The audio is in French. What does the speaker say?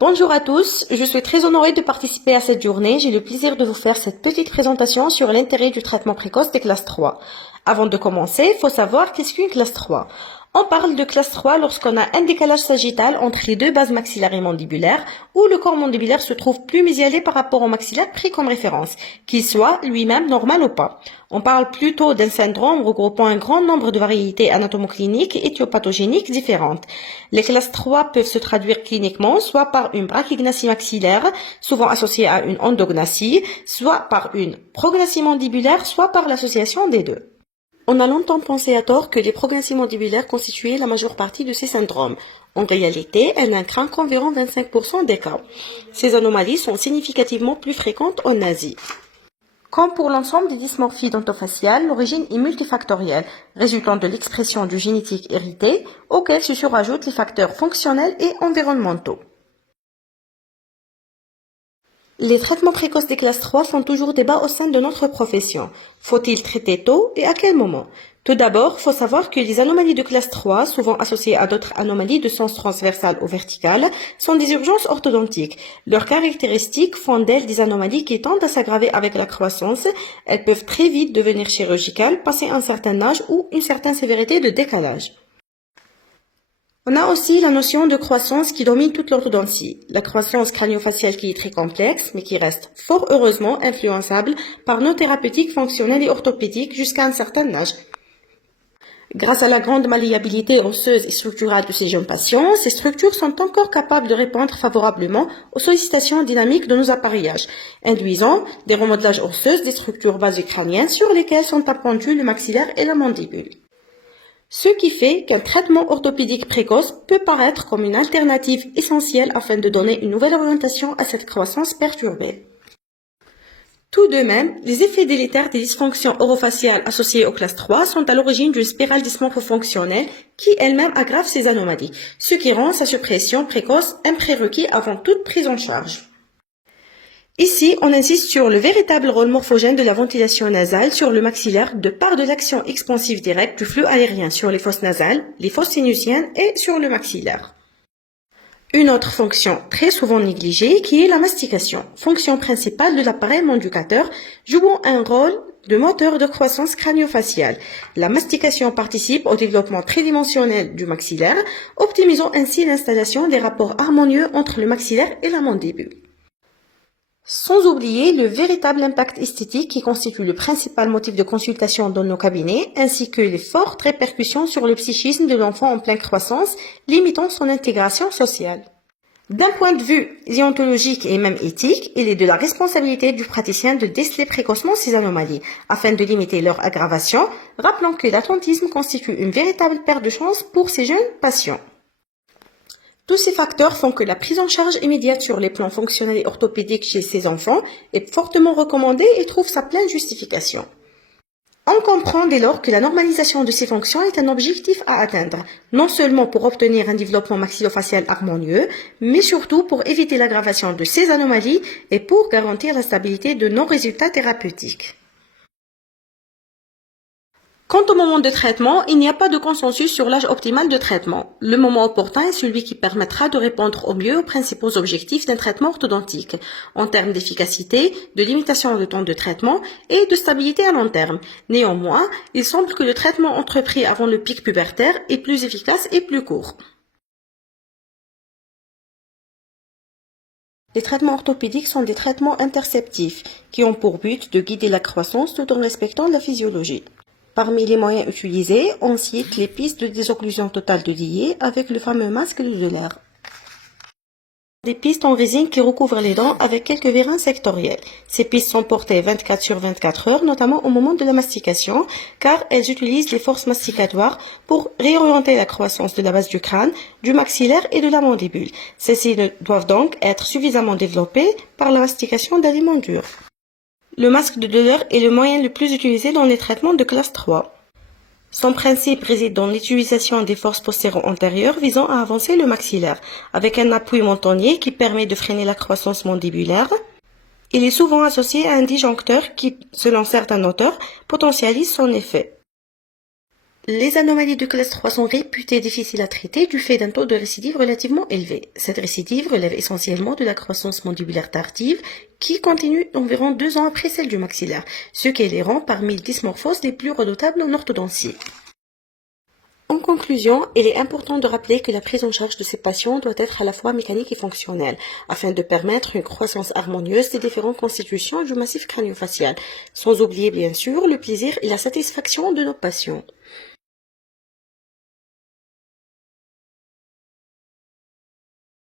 Bonjour à tous, je suis très honorée de participer à cette journée. J'ai le plaisir de vous faire cette petite présentation sur l'intérêt du traitement précoce des classes 3. Avant de commencer, il faut savoir qu'est-ce qu'une classe 3. On parle de classe 3 lorsqu'on a un décalage sagittal entre les deux bases maxillaires et mandibulaires, où le corps mandibulaire se trouve plus mésialé par rapport au maxillaire pris comme référence, qu'il soit lui-même normal ou pas. On parle plutôt d'un syndrome regroupant un grand nombre de variétés anatomocliniques et éthiopathogéniques différentes. Les classes 3 peuvent se traduire cliniquement soit par une brachygnathie maxillaire, souvent associée à une endognathie, soit par une prognathy mandibulaire, soit par l'association des deux. On a longtemps pensé à tort que les prognathies mandibulaires constituaient la majeure partie de ces syndromes. En réalité, elles n'intriguent qu'environ 25% des cas. Ces anomalies sont significativement plus fréquentes en Asie. Comme pour l'ensemble des dysmorphies dentofaciales, l'origine est multifactorielle, résultant de l'expression du génétique hérité, auquel se surajoutent les facteurs fonctionnels et environnementaux. Les traitements précoces des classes 3 font toujours débat au sein de notre profession. Faut-il traiter tôt et à quel moment? Tout d'abord, il faut savoir que les anomalies de classe 3, souvent associées à d'autres anomalies de sens transversal ou vertical, sont des urgences orthodontiques. Leurs caractéristiques font d'elles des anomalies qui tendent à s'aggraver avec la croissance. Elles peuvent très vite devenir chirurgicales, passer un certain âge ou une certaine sévérité de décalage. On a aussi la notion de croissance qui domine toute l'orthodontie. La croissance crânio-faciale qui est très complexe, mais qui reste fort heureusement influençable par nos thérapeutiques fonctionnelles et orthopédiques jusqu'à un certain âge. Grâce à la grande malléabilité osseuse et structurale de ces jeunes patients, ces structures sont encore capables de répondre favorablement aux sollicitations dynamiques de nos appareillages, induisant des remodelages osseux des structures baso-crâniennes sur lesquelles sont appendus le maxillaire et la mandibule. Ce qui fait qu'un traitement orthopédique précoce peut paraître comme une alternative essentielle afin de donner une nouvelle orientation à cette croissance perturbée. Tout de même, les effets délétères des dysfonctions orofaciales associées aux classes 3 sont à l'origine d'une spirale dysmorphofonctionnelle qui elle-même aggrave ces anomalies, ce qui rend sa suppression précoce un prérequis avant toute prise en charge. Ici, on insiste sur le véritable rôle morphogène de la ventilation nasale sur le maxillaire de par de l'action expansive directe du flux aérien sur les fosses nasales, les fosses sinusiennes et sur le maxillaire. Une autre fonction très souvent négligée qui est la mastication, fonction principale de l'appareil mandibucateur jouant un rôle de moteur de croissance crânio-faciale. La mastication participe au développement tridimensionnel du maxillaire, optimisant ainsi l'installation des rapports harmonieux entre le maxillaire et la mandibule. Sans oublier le véritable impact esthétique qui constitue le principal motif de consultation dans nos cabinets, ainsi que les fortes répercussions sur le psychisme de l'enfant en pleine croissance, limitant son intégration sociale. D'un point de vue déontologique et même éthique, il est de la responsabilité du praticien de déceler précocement ces anomalies, afin de limiter leur aggravation, rappelant que l'attentisme constitue une véritable perte de chance pour ces jeunes patients. Tous ces facteurs font que la prise en charge immédiate sur les plans fonctionnels et orthopédiques chez ces enfants est fortement recommandée et trouve sa pleine justification. On comprend dès lors que la normalisation de ces fonctions est un objectif à atteindre, non seulement pour obtenir un développement maxillofacial harmonieux, mais surtout pour éviter l'aggravation de ces anomalies et pour garantir la stabilité de nos résultats thérapeutiques. Quant au moment de traitement, il n'y a pas de consensus sur l'âge optimal de traitement. Le moment opportun est celui qui permettra de répondre au mieux aux principaux objectifs d'un traitement orthodontique, en termes d'efficacité, de limitation de temps de traitement et de stabilité à long terme. Néanmoins, il semble que le traitement entrepris avant le pic pubertaire est plus efficace et plus court. Les traitements orthopédiques sont des traitements interceptifs qui ont pour but de guider la croissance tout en respectant la physiologie. Parmi les moyens utilisés, on cite les pistes de désocclusion totale de l'IE avec le fameux masque lodulaire. Des pistes en résine qui recouvrent les dents avec quelques vérins sectoriels. Ces pistes sont portées 24 sur 24 heures, notamment au moment de la mastication, car elles utilisent les forces masticatoires pour réorienter la croissance de la base du crâne, du maxillaire et de la mandibule. Celles-ci doivent donc être suffisamment développées par la mastication d'aliments durs. Le masque de douleur est le moyen le plus utilisé dans les traitements de classe 3. Son principe réside dans l'utilisation des forces postéro-antérieures visant à avancer le maxillaire, avec un appui mentonnier qui permet de freiner la croissance mandibulaire. Il est souvent associé à un disjoncteur qui, selon certains auteurs, potentialise son effet. Les anomalies de classe 3 sont réputées difficiles à traiter du fait d'un taux de récidive relativement élevé. Cette récidive relève essentiellement de la croissance mandibulaire tardive qui continue d'environ 2 ans après celle du maxillaire, ce qui les rend parmi les dysmorphoses les plus redoutables en orthodontie. En conclusion, il est important de rappeler que la prise en charge de ces patients doit être à la fois mécanique et fonctionnelle, afin de permettre une croissance harmonieuse des différentes constitutions du massif crânio-facial, sans oublier bien sûr le plaisir et la satisfaction de nos patients.